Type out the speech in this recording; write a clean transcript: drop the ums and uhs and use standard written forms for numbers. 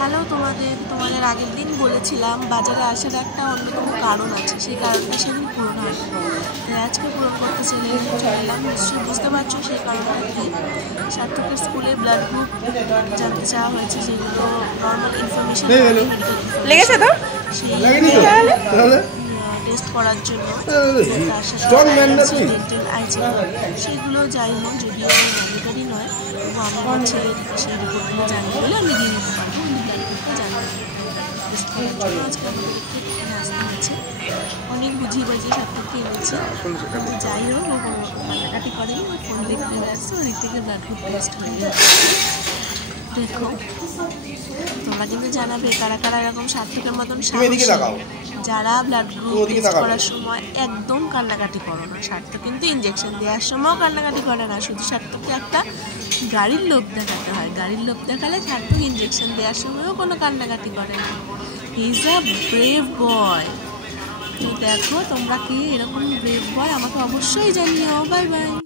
Hello, তোমাদের আগের দিন বলেছিলাম বাজারে আসার একটা অন্যতম কারণ আছে, সেই কারণটা সেদিন পূরণ হয়নি। তাই আজকে পূরণ করতে চলে এলাম। নিশ্চয়ই বুঝতে পারছো সেই কারণটা কি। সার্থকের স্কুলে ব্লাড গ্রুপ জানতে চাওয়া হয়েছে, যেগুলো নর্মাল ইনফরমেশন লেগেছে তো সেই টেস্ট করার জন্য, সেগুলো যাই হোক, যদিও ম্যান্ডেটরি নয়, তবু আমি হচ্ছে সেই রিপোর্টগুলো জানি বলে আমি দিয়ে দিতে পারবো। কিন্তু ব্লাড গ্রুপটা জানি টেস্ট করার জন্য আজকে আমাদের এখানে আসতে হয়েছে। অনেক বুঝিয়ে বাজিয়ে সার্থককে এনেছি, কিন্তু যাই হোক ও কোনো রকম কান্নাকাটি করেনি। ও ফোন দেখতে গেছে, ওদিক থেকে ব্লাড গ্রুপ টেস্ট হয়ে গেছে। দেখো, তোমরা কিন্তু জানাবে কারা কারা এরকম সার্থকের মতন সাহসী, যারা ব্লাড গ্রুপ টেস্ট করার সময় একদম কান্নাকাটি করো না। সার্থক কিন্তু ইঞ্জেকশন দেওয়ার সময়ও কান্নাকাটি করে না, শুধু সার্থককে একটা গাড়ির লোভ দেখাতে হয়। গাড়ির লোভ দেখালে সার্থক ইঞ্জেকশন দেওয়ার সময়ও কোনো কান্নাকাটি করে না। হি ইজ আ ব্রেভ বয়। তো দেখো, তোমরা কি এরকম ব্রেভ বয় আমাকে অবশ্যই জানিও। Bye bye.